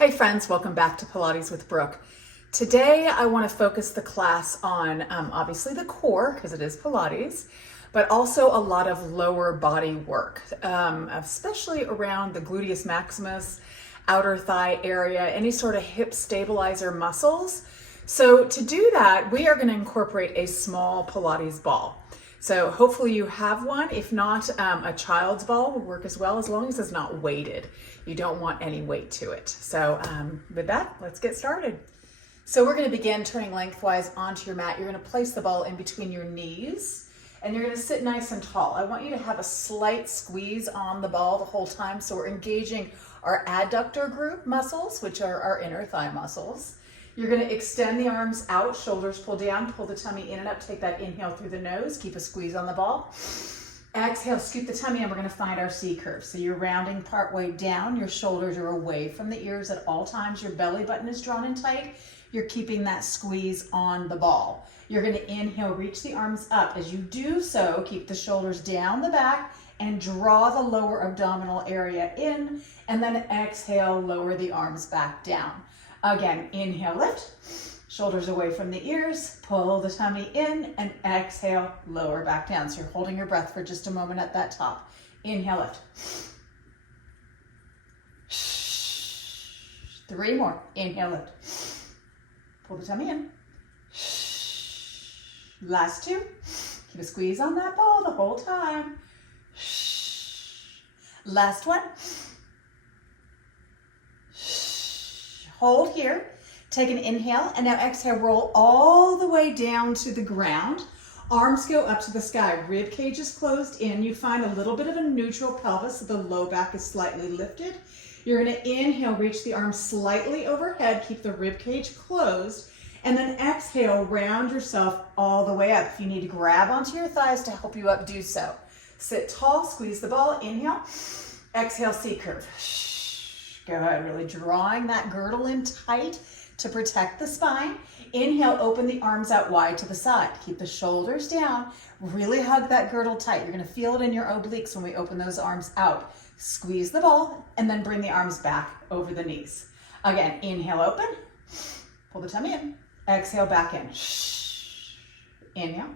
Hey friends, welcome back to Pilates with Brooke. Today I want to focus the class on obviously the core, because it is Pilates, but also a lot of lower body work, especially around the gluteus maximus, outer thigh area, any sort of hip stabilizer muscles. So to do that, we are going to incorporate a small Pilates ball. So hopefully you have one. If not, a child's ball will work as well, as long as it's not weighted. You don't want any weight to it. So with that, let's get started. So we're going to begin turning lengthwise onto your mat. You're going to place the ball in between your knees and you're going to sit nice and tall. I want you to have a slight squeeze on the ball the whole time. So we're engaging our adductor group muscles, which are our inner thigh muscles. You're going to extend the arms out, shoulders pull down, pull the tummy in and up. Take that inhale through the nose, keep a squeeze on the ball. Exhale, scoop the tummy, and we're going to find our C curve. So you're rounding part way down, your shoulders are away from the ears at all times, your belly button is drawn in tight. You're keeping that squeeze on the ball. You're going to inhale, reach the arms up. As you do so, keep the shoulders down the back and draw the lower abdominal area in, and then exhale, lower the arms back down. Again, inhale, lift, shoulders away from the ears, pull the tummy in, and exhale, lower back down. So you're holding your breath for just a moment at that top. Inhale, lift. 3 more. Inhale, lift. Pull the tummy in. Last 2. Keep a squeeze on that ball the whole time. Last 1. Hold here, take an inhale, and now exhale, roll all the way down to the ground. Arms go up to the sky, rib cage is closed in. You find a little bit of a neutral pelvis, so the low back is slightly lifted. You're gonna inhale, reach the arms slightly overhead, keep the rib cage closed, and then exhale, round yourself all the way up. If you need to grab onto your thighs to help you up, do so. Sit tall, squeeze the ball, inhale, exhale, C curve. Good, really drawing that girdle in tight to protect the spine. Inhale, open the arms out wide to the side. Keep the shoulders down. Really hug that girdle tight. You're going to feel it in your obliques when we open those arms out. Squeeze the ball and then bring the arms back over the knees. Again, inhale, open. Pull the tummy in. Exhale, back in. Inhale.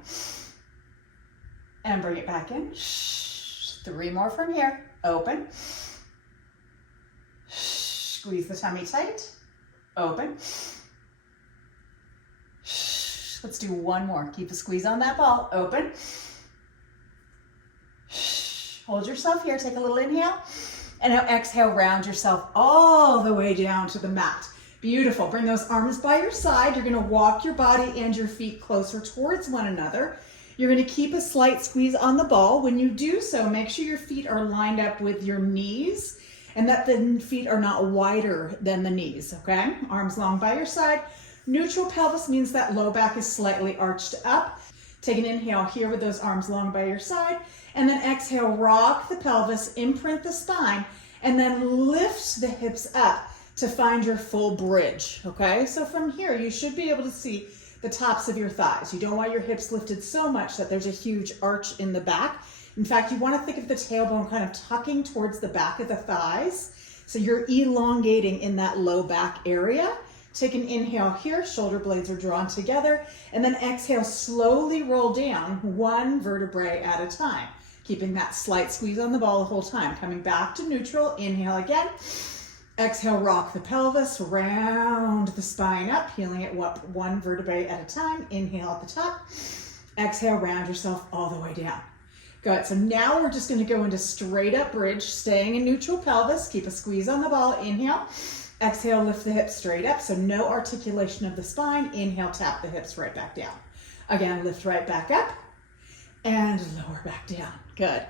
And bring it back in. 3 more from here. Open. Squeeze the tummy tight, open. Let's do 1 more. Keep a squeeze on that ball, open. Hold yourself here, take a little inhale. And now exhale, round yourself all the way down to the mat. Beautiful, bring those arms by your side. You're gonna walk your body and your feet closer towards one another. You're gonna keep a slight squeeze on the ball. When you do so, make sure your feet are lined up with your knees and that the feet are not wider than the knees, okay? Arms long by your side. Neutral pelvis means that low back is slightly arched up. Take an inhale here with those arms long by your side, and then exhale, rock the pelvis, imprint the spine, and then lift the hips up to find your full bridge, okay? So from here, you should be able to see the tops of your thighs. You don't want your hips lifted so much that there's a huge arch in the back. In fact, you want to think of the tailbone kind of tucking towards the back of the thighs. So you're elongating in that low back area. Take an inhale here, shoulder blades are drawn together, and then exhale, slowly roll down 1 vertebrae at a time. Keeping that slight squeeze on the ball the whole time. Coming back to neutral, inhale again. Exhale, rock the pelvis, round the spine up, healing it up 1 vertebrae at a time. Inhale at the top. Exhale, round yourself all the way down. Good, so now we're just gonna go into straight up bridge, staying in neutral pelvis. Keep a squeeze on the ball, inhale. Exhale, lift the hips straight up, so no articulation of the spine. Inhale, tap the hips right back down. Again, lift right back up and lower back down. Good.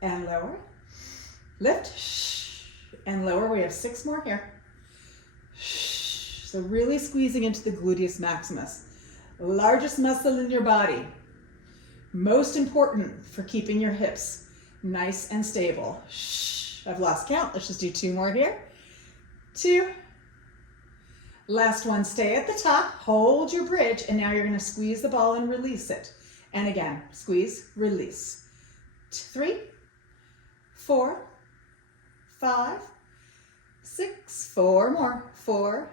And lower. Lift and lower. We have 6 more here. So really squeezing into the gluteus maximus, the largest muscle in your body. Most important for keeping your hips nice and stable. I've lost count. Let's just do 2 more here. 2. Last one, stay at the top. Hold your bridge, and now you're going to squeeze the ball and release it. And again, squeeze, release. 3, 4, 5, 6, 4 more, 4,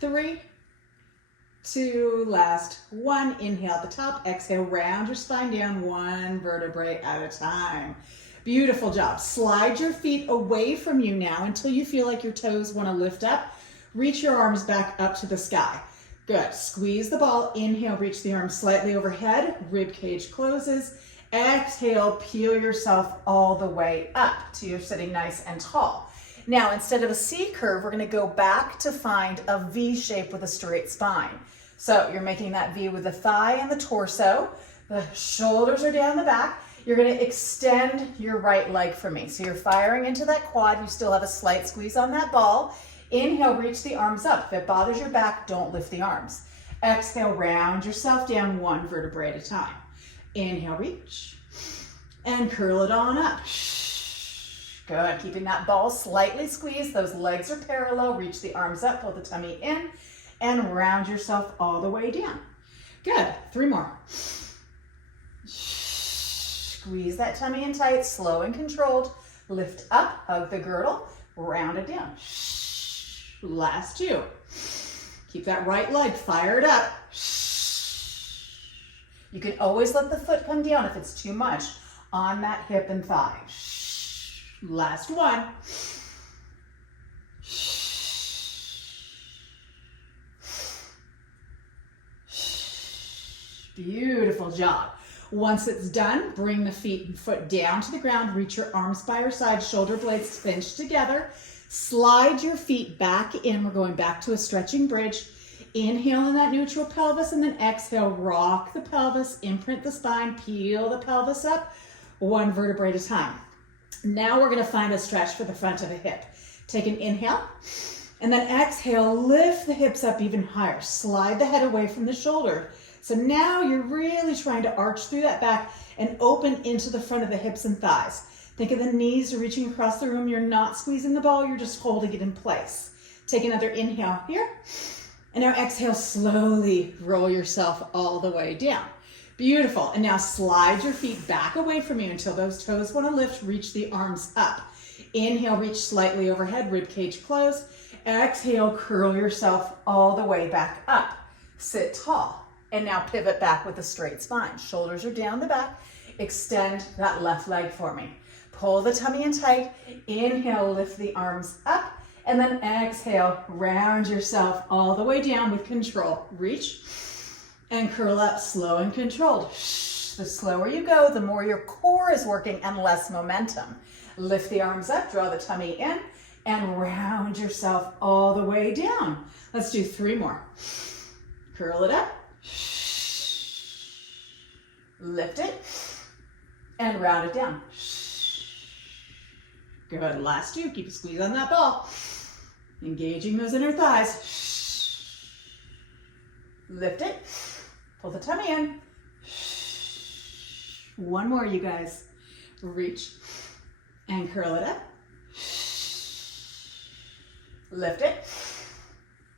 3, 2, last 1. Inhale at the top, exhale, round your spine down 1 vertebrae at a time. Beautiful job. Slide your feet away from you now until you feel like your toes want to lift up. Reach your arms back up to the sky. Good. Squeeze the ball. Inhale, reach the arms slightly overhead. Rib cage closes. Exhale, peel yourself all the way up till you're sitting nice and tall. Now, instead of a C curve, we're going to go back to find a V shape with a straight spine. So you're making that V with the thigh and the torso. The shoulders are down the back. You're going to extend your right leg for me. So you're firing into that quad. You still have a slight squeeze on that ball. Inhale, reach the arms up. If it bothers your back, don't lift the arms. Exhale, round yourself down 1 vertebrae at a time. Inhale, reach. And curl it on up. Good. Keeping that ball slightly squeezed. Those legs are parallel. Reach the arms up. Pull the tummy in. And round yourself all the way down. Good. 3 more. Squeeze that tummy in tight, slow and controlled. Lift up, hug the girdle, round it down. Last 2. Keep that right leg fired up. You can always let the foot come down if it's too much on that hip and thigh. Last 1. Beautiful job. Once it's done, bring the feet and foot down to the ground, reach your arms by your side, shoulder blades pinch together, slide your feet back in. We're going back to a stretching bridge. Inhale in that neutral pelvis and then exhale, rock the pelvis, imprint the spine, peel the pelvis up, 1 vertebrae at a time. Now we're going to find a stretch for the front of the hip. Take an inhale and then exhale, lift the hips up even higher, slide the head away from the shoulder. So now you're really trying to arch through that back and open into the front of the hips and thighs. Think of the knees reaching across the room. You're not squeezing the ball, you're just holding it in place. Take another inhale here. And now exhale, slowly roll yourself all the way down. Beautiful. And now slide your feet back away from you until those toes want to lift. Reach the arms up. Inhale, reach slightly overhead, rib cage closed. Exhale, curl yourself all the way back up. Sit tall. And now pivot back with a straight spine. Shoulders are down the back. Extend that left leg for me. Pull the tummy in tight. Inhale, lift the arms up. And then exhale, round yourself all the way down with control. Reach and curl up, slow and controlled. The slower you go, the more your core is working and less momentum. Lift the arms up, draw the tummy in, and round yourself all the way down. Let's do 3 more. Curl it up. Lift it and round it down. Good. Last 2. Keep a squeeze on that ball. Engaging those inner thighs. Lift it. Pull the tummy in. 1 more, you guys. Reach and curl it up. Lift it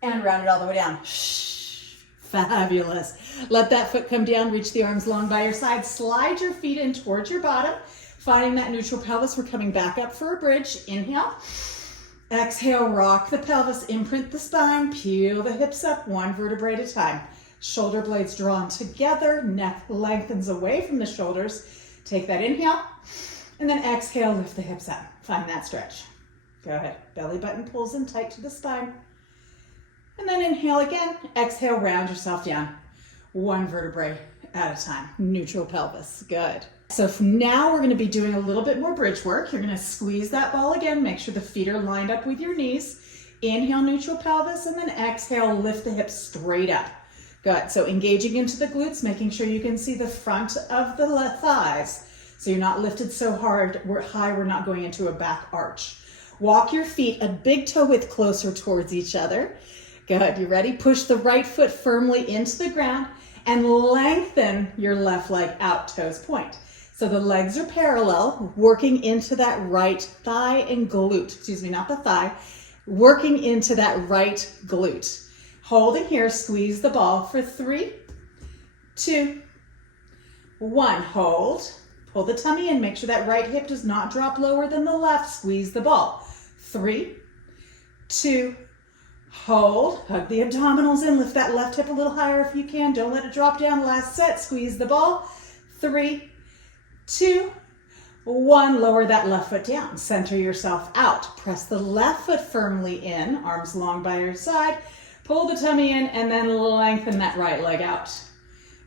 and round it all the way down. Fabulous. Let that foot come down, reach the arms long by your side, slide your feet in towards your bottom, finding that neutral pelvis. We're coming back up for a bridge. Inhale, exhale, rock the pelvis, imprint the spine, peel the hips up 1 vertebrae at a time. Shoulder blades drawn together, neck lengthens away from the shoulders. Take that inhale, and then exhale, lift the hips up. Find that stretch. Go ahead. Belly button pulls in tight to the spine. And then inhale again, exhale, round yourself down 1 vertebrae at a time. Neutral pelvis, good. So from now we're gonna be doing a little bit more bridge work. You're gonna squeeze that ball again, make sure the feet are lined up with your knees. Inhale, neutral pelvis, and then exhale, lift the hips straight up. Good, so engaging into the glutes, making sure you can see the front of the left thighs. So you're not lifted so hard, we're not going into a back arch. Walk your feet a big toe width closer towards each other. Good, you ready? Push the right foot firmly into the ground and lengthen your left leg out, toes point. So the legs are parallel, working into that right thigh and glute. Excuse me, not the thigh. Working into that right glute. Hold it here, squeeze the ball for 3, 2, 1. Hold, pull the tummy in, make sure that right hip does not drop lower than the left. Squeeze the ball. 3, 2, hold, hug the abdominals in, lift that left hip a little higher if you can, don't let it drop down, last set, squeeze the ball, 3, 2, 1, lower that left foot down, center yourself out, press the left foot firmly in, arms long by your side, pull the tummy in, and then lengthen that right leg out.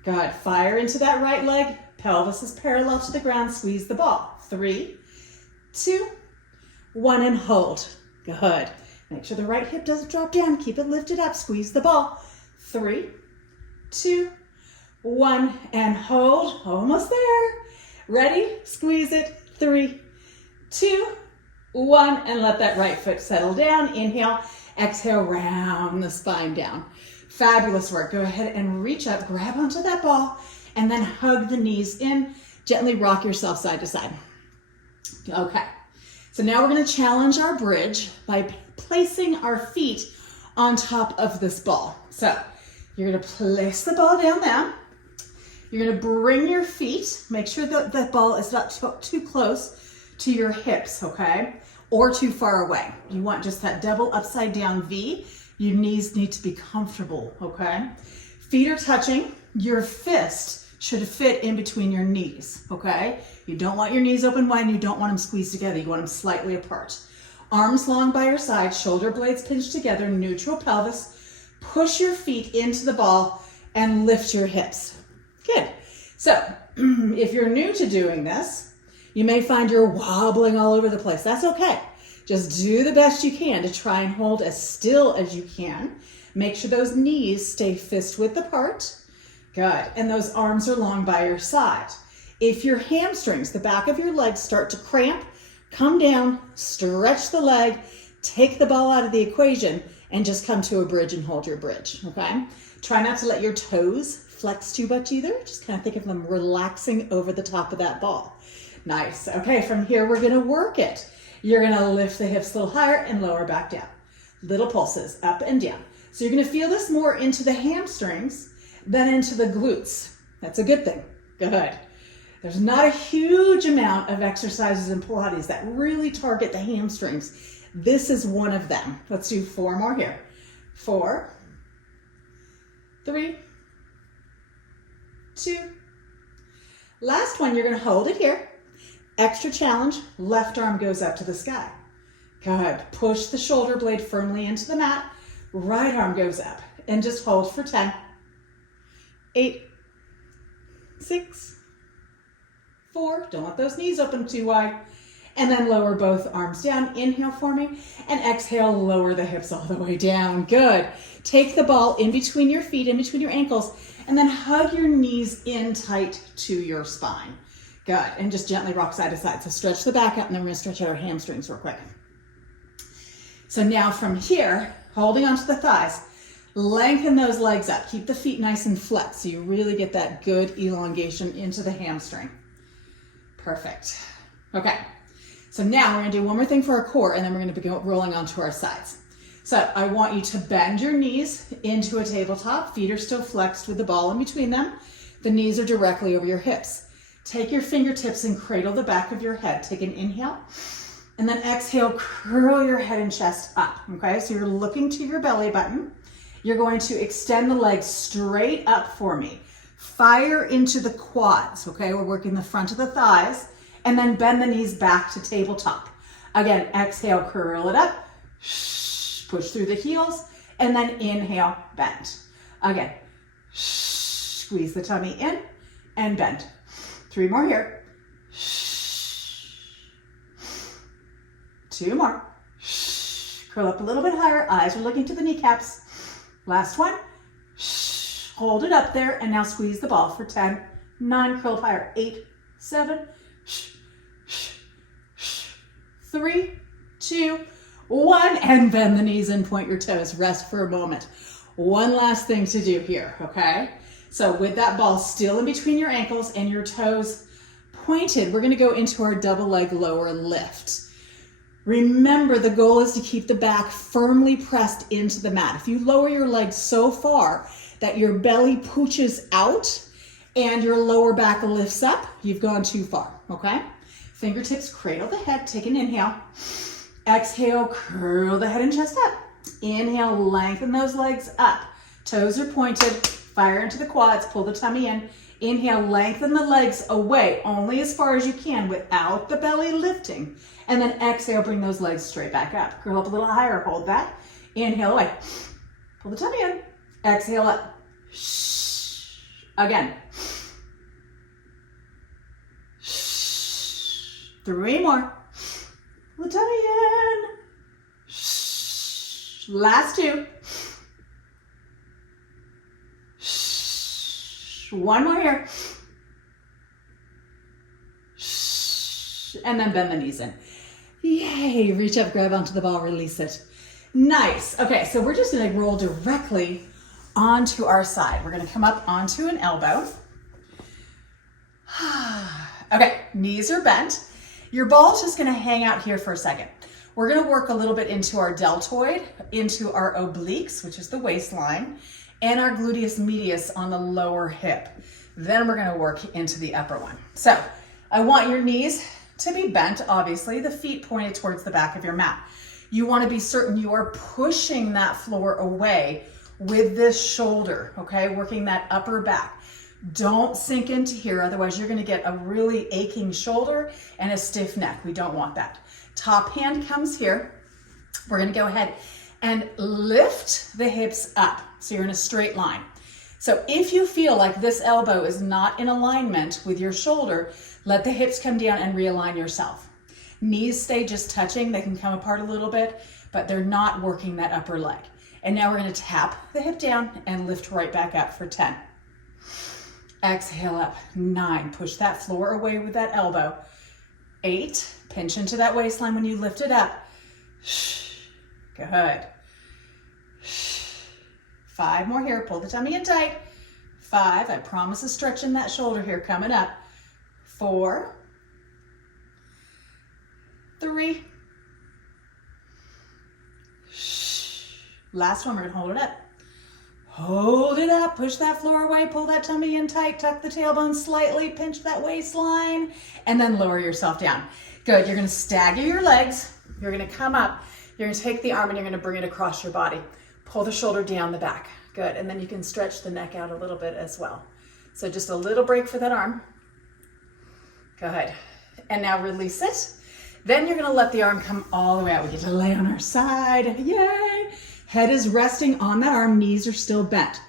Good, fire into that right leg, pelvis is parallel to the ground, squeeze the ball, 3, 2, 1, and hold, good. Make sure the right hip doesn't drop down, keep it lifted up, squeeze the ball, 3, 2, 1, and hold, almost there. Ready? Squeeze it. 3, 2, 1, and let that right foot settle down. Inhale, exhale, round the spine down. Fabulous work. Go ahead and reach up, grab onto that ball, and then hug the knees in. Gently rock yourself side to side. Okay, so now we're going to challenge our bridge by placing our feet on top of this ball. So you're going to place the ball down there. You're going to bring your feet, make sure that that ball is not too close to your hips, okay? Or too far away. You want just that double upside down V. Your knees need to be comfortable, okay? Feet are touching. Your fist should fit in between your knees, okay? You don't want your knees open wide, and you don't want them squeezed together. You want them slightly apart. Arms long by your side, shoulder blades pinched together, neutral pelvis. Push your feet into the ball and lift your hips. Good. So if you're new to doing this, you may find you're wobbling all over the place. That's okay. Just do the best you can to try and hold as still as you can. Make sure those knees stay fist width apart. Good. And those arms are long by your side. If your hamstrings, the back of your legs, start to cramp, come down, stretch the leg, take the ball out of the equation, and just come to a bridge and hold your bridge, okay? Try not to let your toes flex too much either. Just kind of think of them relaxing over the top of that ball. Nice. Okay, from here we're gonna work it. You're gonna lift the hips a little higher and lower back down. Little pulses, up and down. So you're gonna feel this more into the hamstrings than into the glutes. That's a good thing. Good. There's not a huge amount of exercises in Pilates that really target the hamstrings. This is one of them. Let's do 4 more here. 4, 3, 2. Last one, you're gonna hold it here. Extra challenge, left arm goes up to the sky. Good, push the shoulder blade firmly into the mat. Right arm goes up and just hold for 10, 8, 6, 4. Don't let those knees open too wide. And then lower both arms down. Inhale for me, and exhale, lower the hips all the way down. Good. Take the ball in between your feet, in between your ankles, and then hug your knees in tight to your spine. Good. And just gently rock side to side. So stretch the back out, and then we're going to stretch out our hamstrings real quick. So now from here, holding onto the thighs, lengthen those legs up. Keep the feet nice and flexed so you really get that good elongation into the hamstring. Perfect. Okay. So now we're going to do one more thing for our core, and then we're going to begin rolling onto our sides. So I want you to bend your knees into a tabletop. Feet are still flexed with the ball in between them. The knees are directly over your hips. Take your fingertips and cradle the back of your head. Take an inhale, and then exhale, curl your head and chest up, okay? So you're looking to your belly button. You're going to extend the legs straight up for me. Fire into the quads, okay? We're working the front of the thighs. And then bend the knees back to tabletop. Again, exhale, curl it up. Push through the heels. And then inhale, bend. Again, squeeze the tummy in and bend. 3 more here. 2 more. Curl up a little bit higher. Eyes are looking to the kneecaps. Last one. Hold it up there. And now squeeze the ball for 10, 9, curled higher, 8, 7, 3, 2, 1, and bend the knees and point your toes. Rest for a moment. One last thing to do here, okay? So with that ball still in between your ankles and your toes pointed, we're gonna go into our double leg lower lift. Remember, the goal is to keep the back firmly pressed into the mat. If you lower your legs so far that your belly pooches out and your lower back lifts up, you've gone too far, okay? Fingertips cradle the head, take an inhale. Exhale, curl the head and chest up. Inhale, lengthen those legs up. Toes are pointed, fire into the quads, pull the tummy in. Inhale, lengthen the legs away, only as far as you can without the belly lifting. And then exhale, bring those legs straight back up. Curl up a little higher, hold that. Inhale away, pull the tummy in. Exhale up. Again. 3 more. Pull the tummy in. Last 2. 1 more here. And then bend the knees in. Yay, reach up, grab onto the ball, release it. Nice. Okay, so we're just gonna roll directly onto our side. We're gonna come up onto an elbow. Okay, knees are bent. Your ball's just gonna hang out here for a second. We're gonna work a little bit into our deltoid, into our obliques, which is the waistline, and our gluteus medius on the lower hip. Then we're gonna work into the upper one. So I want your knees to be bent, obviously, the feet pointed towards the back of your mat. You wanna be certain you are pushing that floor away with this shoulder, okay? Working that upper back. Don't sink into here, otherwise you're gonna get a really aching shoulder and a stiff neck. We don't want that. Top hand comes here. We're gonna go ahead and lift the hips up. So you're in a straight line. So if you feel like this elbow is not in alignment with your shoulder, let the hips come down and realign yourself. Knees stay just touching. They can come apart a little bit, but they're not working that upper leg. And now we're gonna tap the hip down and lift right back up for 10. Exhale up, 9. Push that floor away with that elbow. 8, pinch into that waistline when you lift it up. Good. 5 more here, pull the tummy in tight. 5, I promise a stretch in that shoulder here coming up. 4, 3. Last one, we're gonna hold it up. Hold it up, push that floor away, pull that tummy in tight, tuck the tailbone slightly, pinch that waistline, and then lower yourself down. Good, you're gonna stagger your legs. You're gonna come up, you're gonna take the arm and you're gonna bring it across your body. Pull the shoulder down the back. Good, and then you can stretch the neck out a little bit as well. So just a little break for that arm. Good, and now release it. Then you're gonna let the arm come all the way out. We get to lay on our side, yay! Head is resting on that arm, knees are still bent.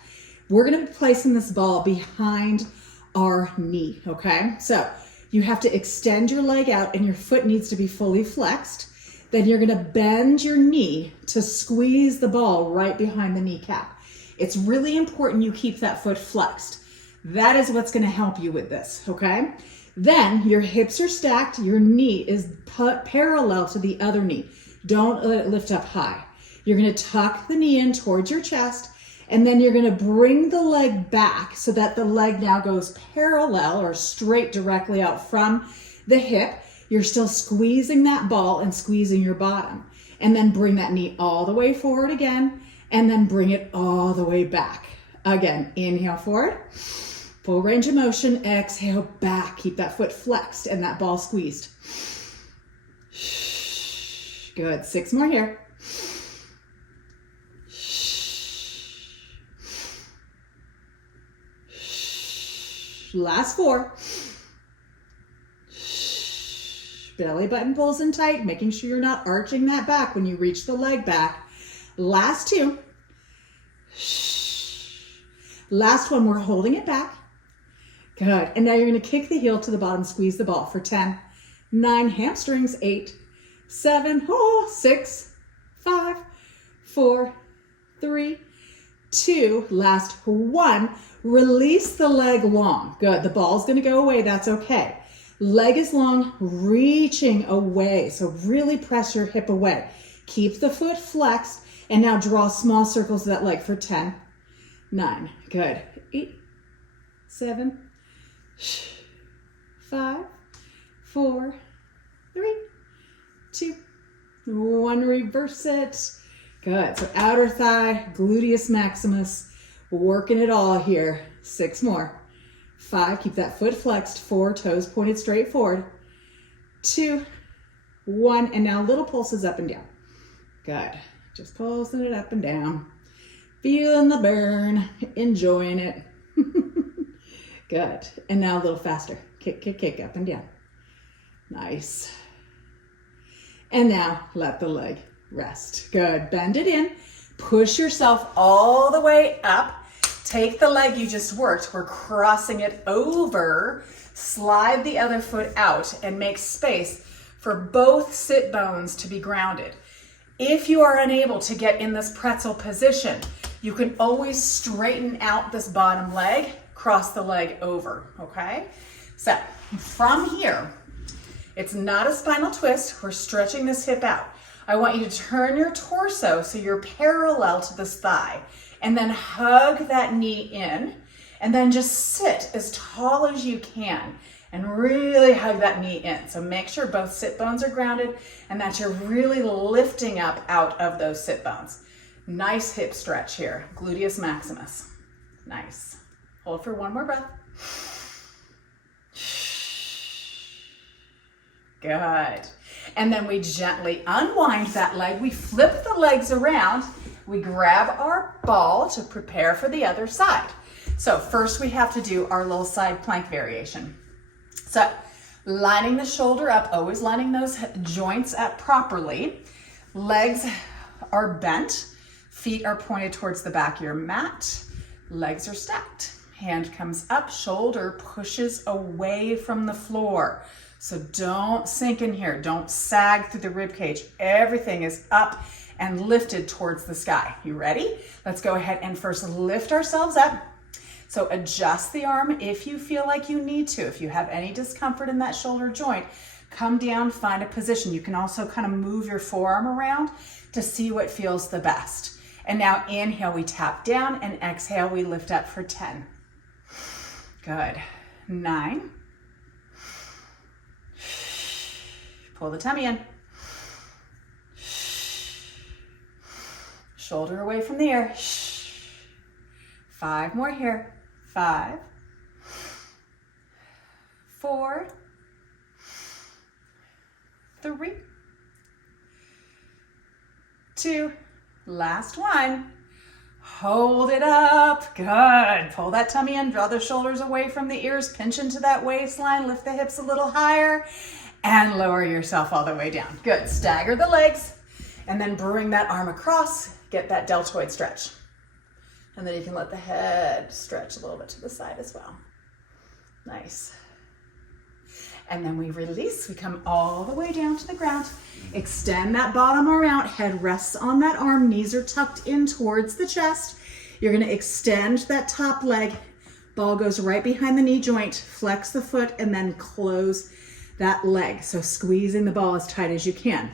We're gonna be placing this ball behind our knee, okay? So you have to extend your leg out and your foot needs to be fully flexed. Then you're gonna bend your knee to squeeze the ball right behind the kneecap. It's really important you keep that foot flexed. That is what's gonna help you with this, okay? Then your hips are stacked, your knee is parallel to the other knee. Don't let it lift up high. You're gonna tuck the knee in towards your chest, and then you're gonna bring the leg back so that the leg now goes parallel or straight directly out from the hip. You're still squeezing that ball and squeezing your bottom. And then bring that knee all the way forward again, and then bring it all the way back. Again, inhale forward, full range of motion, exhale back. Keep that foot flexed and that ball squeezed. Good, 6 more here. Last 4. Belly button pulls in tight, making sure you're not arching that back when you reach the leg back. Last 2. Last one, we're holding it back. Good, and now you're gonna kick the heel to the bottom, squeeze the ball for 10, 9, hamstrings, 8, 7, 6, 5, 4, 3, 2, last 1. Release the leg long. Good, the ball's gonna go away, that's okay. Leg is long, reaching away. So really press your hip away. Keep the foot flexed, and now draw small circles of that leg for 10, 9, good, 8, 7, 5, 4, 3, 2, 1, reverse it. Good, so outer thigh, gluteus maximus, working it all here. 6 more. 5, keep that foot flexed, 4, toes pointed straight forward. 2, 1, and now little pulses up and down. Good. Just pulsing it up and down. Feeling the burn, enjoying it. Good. And now a little faster. Kick, kick, kick, up and down. Nice. And now let the leg rest. Good. Bend it in. Push yourself all the way up. Take the leg you just worked. We're crossing it over. Slide the other foot out and make space for both sit bones to be grounded. If you are unable to get in this pretzel position, you can always straighten out this bottom leg, cross the leg over, okay? So from here, it's not a spinal twist. We're stretching this hip out. I want you to turn your torso so you're parallel to this thigh, and then hug that knee in, and then just sit as tall as you can and really hug that knee in. So make sure both sit bones are grounded and that you're really lifting up out of those sit bones. Nice hip stretch here, gluteus maximus. Nice. Hold for one more breath. Good. And then we gently unwind that leg. We flip the legs around. We grab our ball to prepare for the other side. So first we have to do our little side plank variation. So lining the shoulder up, always lining those joints up properly. Legs are bent. Feet are pointed towards the back of your mat. Legs are stacked. Hand comes up, shoulder pushes away from the floor. So don't sink in here. Don't sag through the rib cage. Everything is up and lifted towards the sky. You ready? Let's go ahead and first lift ourselves up. So adjust the arm if you feel like you need to. If you have any discomfort in that shoulder joint, come down, find a position. You can also kind of move your forearm around to see what feels the best. And now inhale, we tap down, and exhale, we lift up for 10. Good. 9. Pull the tummy in. Shoulder away from the ear. 5 more here. 5, 4, 3, 2, last one. Hold it up. Good. Pull that tummy in, draw the shoulders away from the ears, pinch into that waistline, lift the hips a little higher, and lower yourself all the way down. Good. Stagger the legs, and then bring that arm across, get that deltoid stretch. And then you can let the head stretch a little bit to the side as well. Nice. And then we release. We come all the way down to the ground. Extend that bottom arm out. Head rests on that arm. Knees are tucked in towards the chest. You're going to extend that top leg. Ball goes right behind the knee joint. Flex the foot and then close that leg. So squeezing the ball as tight as you can.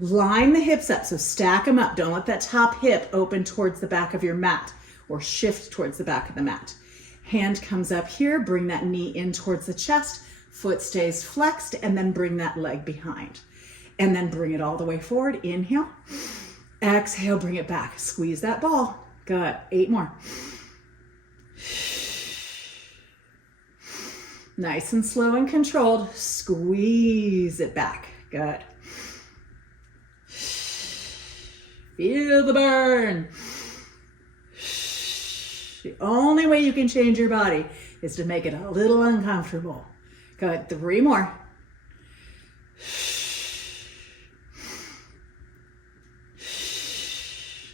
Line the hips up. So stack them up. Don't let that top hip open towards the back of your mat or shift towards the back of the mat. Hand comes up here. Bring that knee in towards the chest. Foot stays flexed, and then bring that leg behind. And then bring it all the way forward. Inhale. Exhale, bring it back. Squeeze that ball. Good. 8 more. Nice and slow and controlled. Squeeze it back. Good. Feel the burn. The only way you can change your body is to make it a little uncomfortable. Good. 3 more.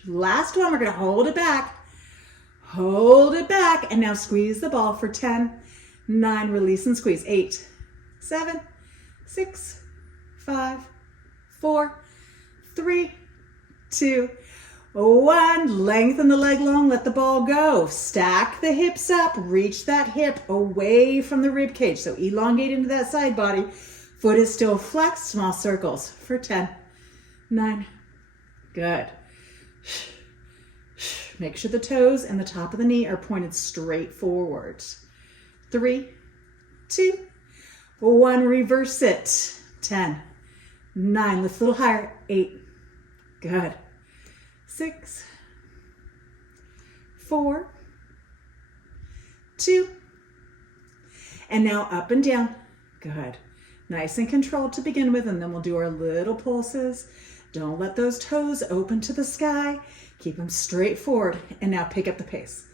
Last one. We're going to hold it back. Hold it back. And now squeeze the ball for 10, 9, release and squeeze. 8, 7, 6, 5, 4, 3, 2, 1. Lengthen the leg long. Let the ball go. Stack the hips up. Reach that hip away from the rib cage. So elongate into that side body. Foot is still flexed. Small circles for 10, 9. Good. Make sure the toes and the top of the knee are pointed straight forwards. 3, 2, 1. Reverse it. 10, 9. Lift a little higher. 8. Good. 6, 4, 2, and now up and down. Good. Nice and controlled to begin with, and then we'll do our little pulses. Don't let those toes open to the sky. Keep them straight forward. And now pick up the pace.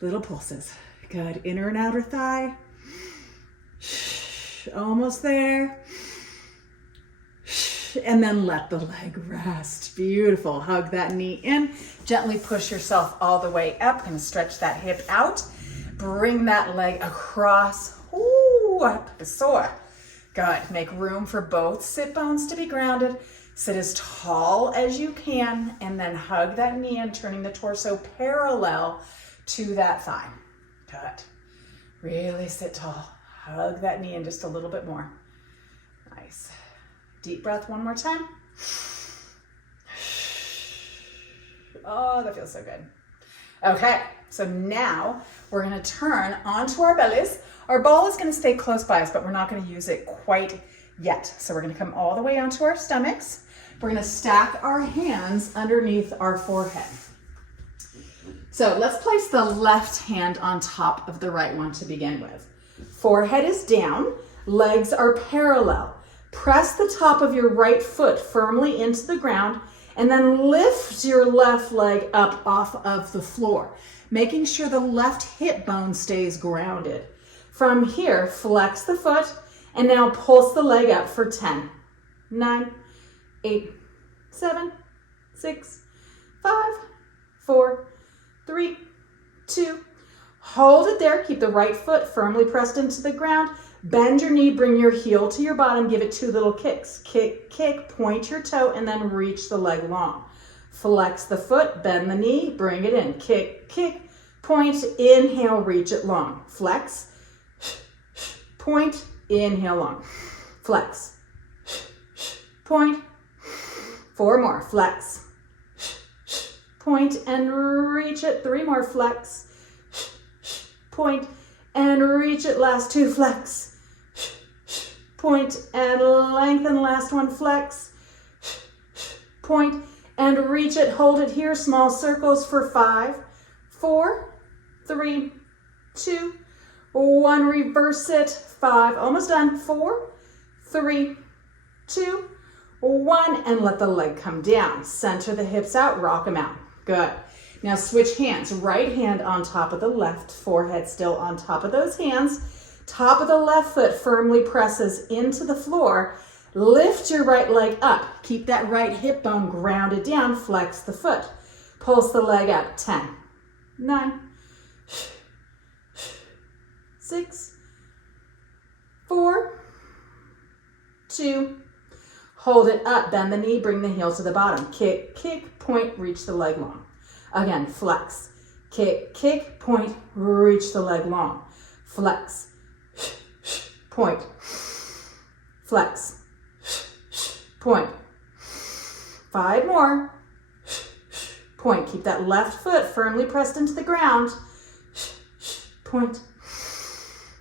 Little pulses. Good. Inner and outer thigh. Almost there. And then let the leg rest. Beautiful. Hug that knee in. Gently push yourself all the way up. Gonna stretch that hip out. Bring that leg across. Ooh, up the soar. Good. Make room for both sit bones to be grounded. Sit as tall as you can, and then hug that knee in, turning the torso parallel to that thigh. Good. Really sit tall. Hug that knee in just a little bit more. Nice. Deep breath one more time. Oh, that feels so good. Okay, so now we're gonna turn onto our bellies. Our ball is gonna stay close by us, but we're not gonna use it quite yet. So we're gonna come all the way onto our stomachs. We're gonna stack our hands underneath our forehead. So let's place the left hand on top of the right one to begin with. Forehead is down, legs are parallel. Press the top of your right foot firmly into the ground, and then lift your left leg up off of the floor, making sure the left hip bone stays grounded. From here, flex the foot, and now pulse the leg up for 10, 9, 8, 7, 6, 5, 4, 3, 2. Hold it there. Keep the right foot firmly pressed into the ground. Bend your knee, bring your heel to your bottom, give it 2 little kicks. Kick, kick, point your toe, and then reach the leg long. Flex the foot, bend the knee, bring it in. Kick, kick, point, inhale, reach it long. Flex, point, inhale long. Flex, point. 4 more. Flex, point, and reach it. 3 more. Flex, point, and reach it. Last 2. Flex, point, and lengthen. Last 1. Flex, point, and reach it. Hold it here. Small circles for 5, 4, 3, 2, 1. Reverse it. 5. Almost done. 4, 3, 2, 1. And let the leg come down. Center the hips out. Rock them out. Good. Now switch hands. Right hand on top of the left. Forehead still on top of those hands. Top of the left foot firmly presses into the floor. Lift your right leg up. Keep that right hip bone grounded down. Flex the foot. Pulse the leg up. 10, 9, 6, 4, 2. Hold it up. Bend the knee. Bring the heel to the bottom. Kick, kick, point. Reach the leg long. Again, flex. Kick, kick, point. Reach the leg long. Flex. Point. Flex. Point. 5 more. Point. Keep that left foot firmly pressed into the ground. Point.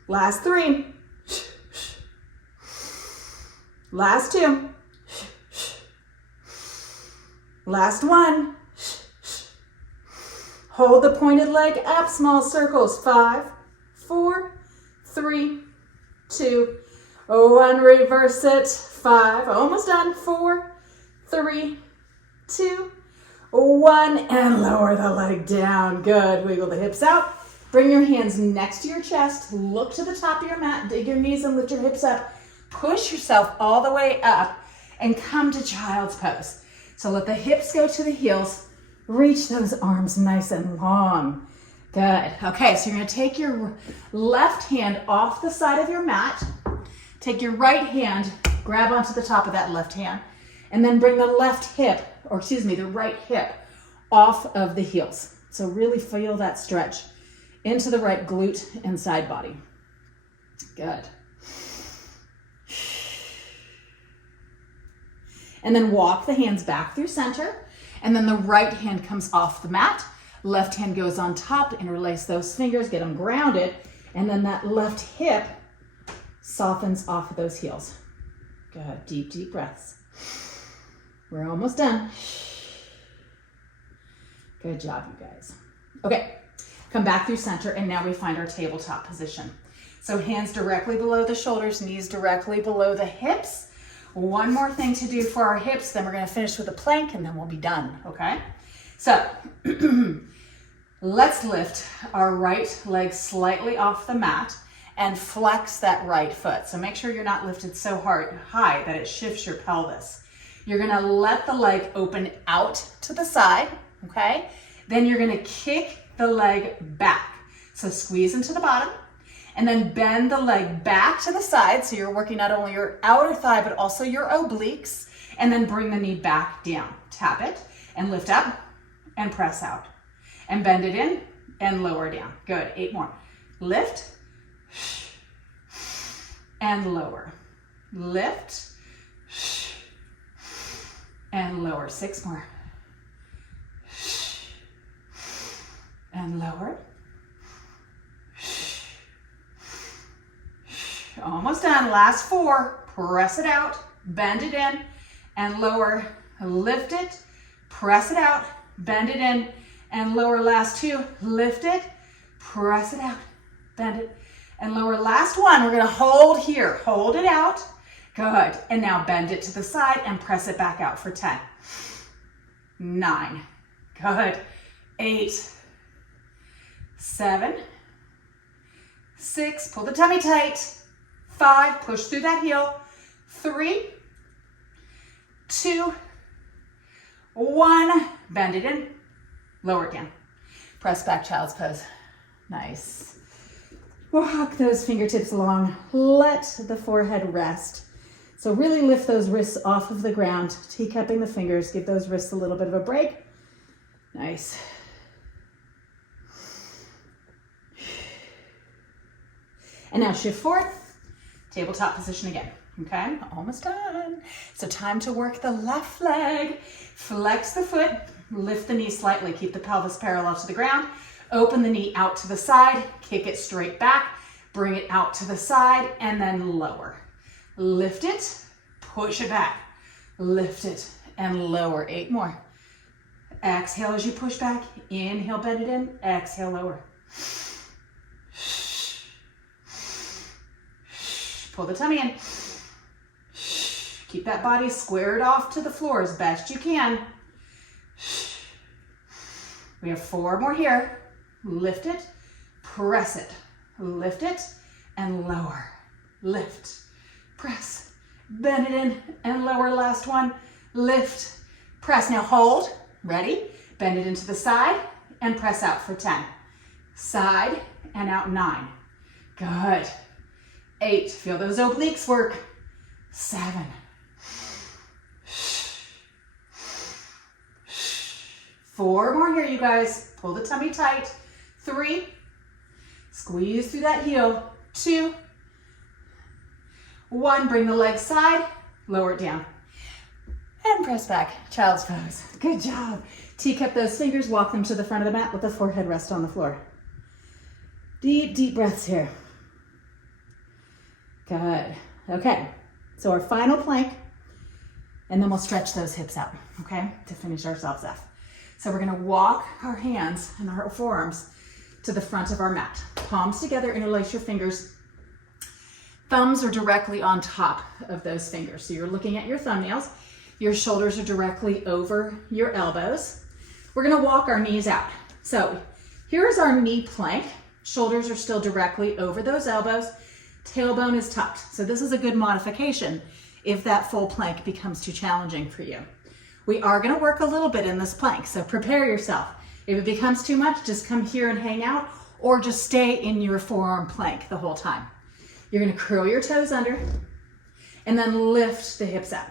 Last 3. Last 2. Last 1. Hold the pointed leg up. Small circles. 5, 4, 3, 2, 1. Reverse it. 5. Almost done. 4, 3, 2, 1. And lower the leg down. Good. Wiggle the hips out. Bring your hands next to your chest. Look to the top of your mat. Dig your knees and lift your hips up. Push yourself all the way up and come to child's pose. So let the hips go to the heels. Reach those arms nice and long. Good. Okay, so you're going to take your left hand off the side of your mat. Take your right hand, grab onto the top of that left hand, and then bring the the right hip off of the heels. So really feel that stretch into the right glute and side body. Good. And then walk the hands back through center. And then the right hand comes off the mat. Left hand goes on top. Interlace those fingers, get them grounded. And then that left hip softens off of those heels. Good. Deep, deep breaths. We're almost done. Good job, you guys. Okay. Come back through center. And now we find our tabletop position. So hands directly below the shoulders, knees directly below the hips. One more thing to do for our hips, then we're gonna finish with a plank and then we'll be done, okay? So, let's lift our right leg slightly off the mat and flex that right foot. So make sure you're not lifted so high that it shifts your pelvis. You're gonna let the leg open out to the side, okay? Then you're gonna kick the leg back. So squeeze into the bottom and then bend the leg back to the side. So you're working not only your outer thigh, but also your obliques. And then bring the knee back down. Tap it and lift up and press out. And bend it in and lower down. Good, 8 more. Lift and lower. Lift and lower. 6 more. And lower. Almost done. Last 4. Press it out, bend it in, and lower. Lift it, press it out, bend it in, and lower. Last 2. Lift it, press it out, bend it, and lower. Last 1. We're gonna hold here. Hold it out. Good. And now bend it to the side and press it back out for 10. 9. Good. 8. 7. 6. Pull the tummy tight. 5. Push through that heel. 3. 2. 1. Bend it in. Lower it down. Press back, child's pose. Nice. Walk those fingertips along. Let the forehead rest. So really lift those wrists off of the ground. Teacupping the fingers. Give those wrists a little bit of a break. Nice. And now shift forward. Tabletop position again. Okay, almost done. So time to work the left leg. Flex the foot. Lift the knee slightly. Keep the pelvis parallel to the ground. Open the knee out to the side. Kick it straight back. Bring it out to the side and then lower. Lift it. Push it back. Lift it and lower. 8 more. Exhale as you push back. Inhale, bend it in. Exhale, lower. Pull the tummy in. Keep that body squared off to the floor as best you can. We have 4 more here. Lift it, press it, lift it, and lower. Lift, press, bend it in, and lower. Last 1. Lift, press. Now hold. Ready? Bend it into the side and press out for 10. Side and out. 9. Good. 8. Feel those obliques work. 7. 4 more here, you guys. Pull the tummy tight. 3. Squeeze through that heel. 2. 1. Bring the leg side. Lower it down. And press back. Child's pose. Good job. Teacup those fingers. Walk them to the front of the mat. Let the forehead rest on the floor. Deep, deep breaths here. Good. Okay. So our final plank. And then we'll stretch those hips out. Okay? To finish ourselves off. So we're going to walk our hands and our forearms to the front of our mat. Palms together, interlace your fingers. Thumbs are directly on top of those fingers. So you're looking at your thumbnails. Your shoulders are directly over your elbows. We're going to walk our knees out. So here's our knee plank. Shoulders are still directly over those elbows. Tailbone is tucked. So this is a good modification if that full plank becomes too challenging for you. We are going to work a little bit in this plank, so prepare yourself. If it becomes too much, just come here and hang out, or just stay in your forearm plank the whole time. You're going to curl your toes under, and then lift the hips out.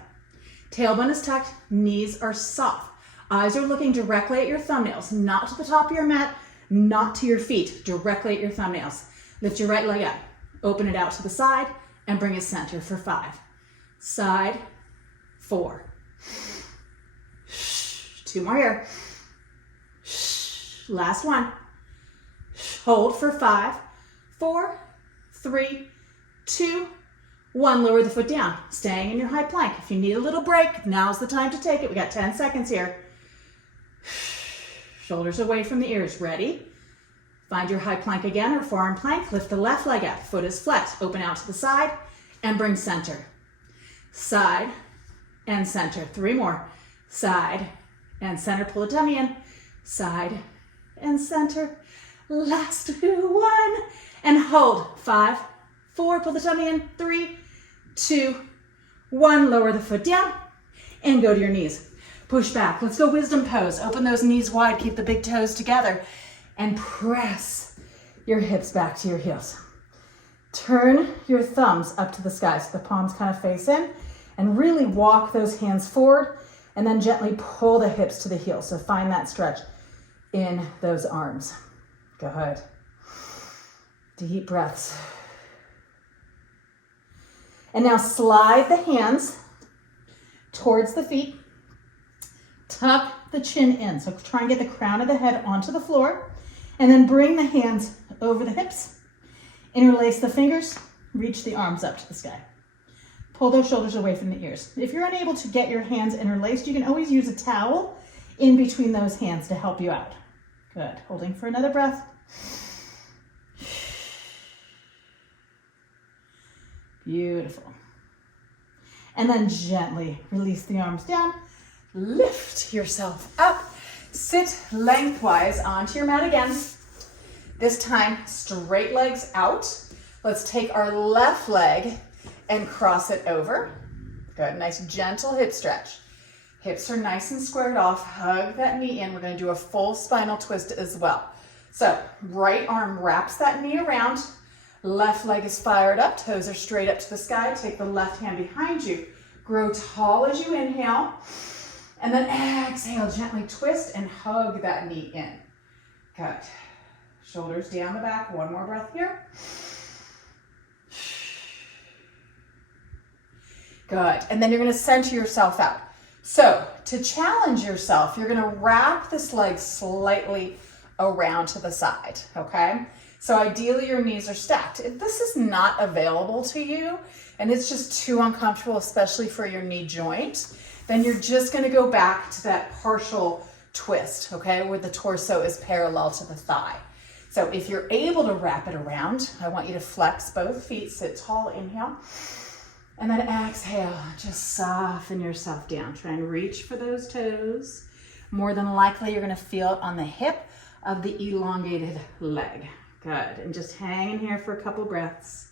Tailbone is tucked, knees are soft. Eyes are looking directly at your thumbnails, not to the top of your mat, not to your feet, directly at your thumbnails. Lift your right leg up, open it out to the side, and bring it center for 5. Side, 4. 2 more here. Last 1. Hold for 5, 4, 3, 2, 1. Lower the foot down, staying in your high plank. If you need a little break, now's the time to take it. We got 10 seconds here. Shoulders away from the ears. Ready? Find your high plank again or forearm plank. Lift the left leg up. Foot is flexed. Open out to the side and bring center. Side and center. 3 more. Side and center. Pull the tummy in. Side and center. Last 1. And hold. 5, 4. Pull the tummy in. 3, 2, 1. Lower the foot down and go to your knees. Push back. Let's go wisdom pose. Open those knees wide. Keep the big toes together. And press your hips back to your heels. Turn your thumbs up to the sky so the palms kind of face in, and really walk those hands forward, and then gently pull the hips to the heels. So find that stretch in those arms. Good. Deep breaths. And now slide the hands towards the feet. Tuck the chin in. So try and get the crown of the head onto the floor. And then bring the hands over the hips. Interlace the fingers. Reach the arms up to the sky. Pull those shoulders away from the ears. If you're unable to get your hands interlaced, you can always use a towel in between those hands to help you out. Good. Holding for another breath. Beautiful. And then gently release the arms down. Lift yourself up. Sit lengthwise onto your mat again. This time, straight legs out. Let's take our left leg and cross it over. Good, nice gentle hip stretch. Hips are nice and squared off. Hug that knee in. We're gonna do a full spinal twist as well. So, right arm wraps that knee around. Left leg is fired up. Toes are straight up to the sky. Take the left hand behind you. Grow tall as you inhale. And then exhale, gently twist and hug that knee in. Good. Shoulders down the back. 1 more breath here. Good. And then you're going to center yourself out. So to challenge yourself, you're going to wrap this leg slightly around to the side, okay? So ideally your knees are stacked. If this is not available to you and it's just too uncomfortable, especially for your knee joint, then you're just gonna go back to that partial twist, okay, where the torso is parallel to the thigh. So if you're able to wrap it around, I want you to flex both feet, sit tall, inhale, and then exhale, just soften yourself down. Try and reach for those toes. More than likely, you're gonna feel it on the hip of the elongated leg. Good, and just hang in here for a couple breaths.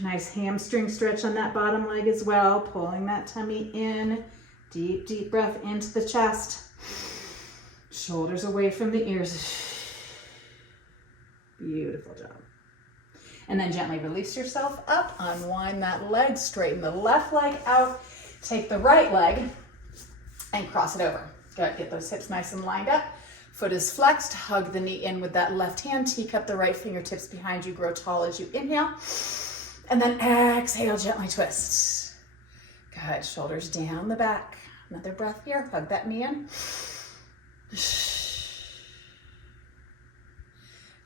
Nice hamstring stretch on that bottom leg as well, pulling that tummy in. Deep, deep breath into the chest. Shoulders away from the ears. Beautiful job. And then gently release yourself up, unwind that leg, straighten the left leg out, take the right leg and cross it over. Good, get those hips nice and lined up. Foot is flexed, hug the knee in with that left hand, teacup the right fingertips behind you, grow tall as you inhale. And then exhale, gently twist. Good, shoulders down the back. Another breath here, hug that knee in.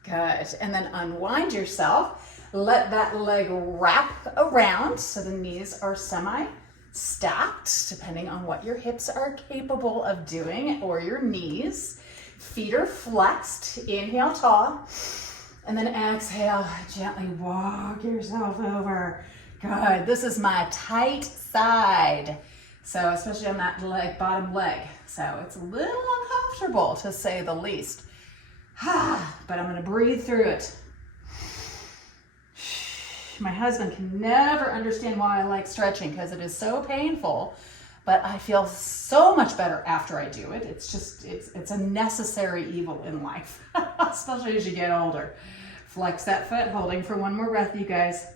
Good, and then unwind yourself. Let that leg wrap around so the knees are semi-stacked, depending on what your hips are capable of doing, or your knees. Feet are flexed, inhale tall. And then exhale, gently walk yourself over. Good, this is my tight side. So especially on that leg, bottom leg. So it's a little uncomfortable to say the least. But I'm gonna breathe through it. My husband can never understand why I like stretching because it is so painful, but I feel so much better after I do it. It's just, it's a necessary evil in life, especially as you get older. Flex that foot, holding for 1 more breath, you guys.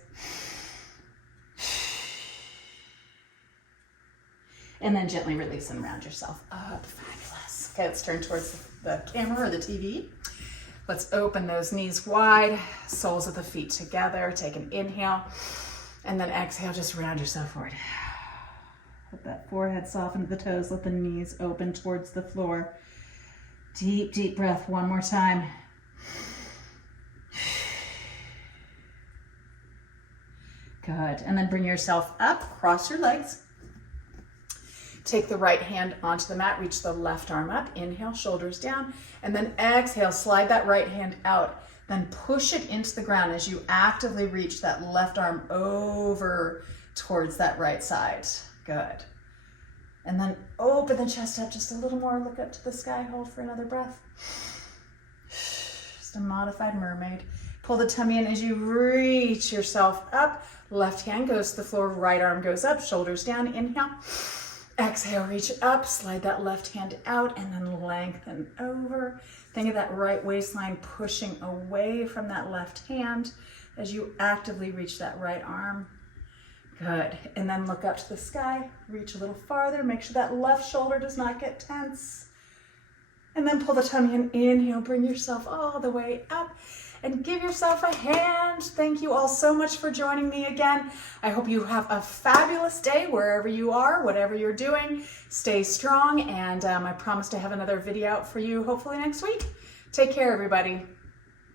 And then gently release and round yourself up. Fabulous. Okay, let's turn towards the camera or the TV. Let's open those knees wide, soles of the feet together. Take an inhale, and then exhale, just round yourself forward. Let that forehead soften to the toes. Let the knees open towards the floor. Deep, deep breath. 1 more time. Good. And then bring yourself up, cross your legs. Take the right hand onto the mat, reach the left arm up, inhale, shoulders down, and then exhale, slide that right hand out. Then push it into the ground as you actively reach that left arm over towards that right side. Good. And then open the chest up just a little more, look up to the sky, hold for another breath. Just a modified mermaid. Pull the tummy in as you reach yourself up. Left hand goes to the floor, right arm goes up, shoulders down, inhale. Exhale, reach up, slide that left hand out, and then lengthen over. Think of that right waistline pushing away from that left hand as you actively reach that right arm. Good. And then look up to the sky, reach a little farther, make sure that left shoulder does not get tense. And then pull the tummy in, inhale, bring yourself all the way up and give yourself a hand. Thank you all so much for joining me again. I hope you have a fabulous day wherever you are, whatever you're doing. Stay strong, and I promise to have another video out for you hopefully next week. Take care, everybody.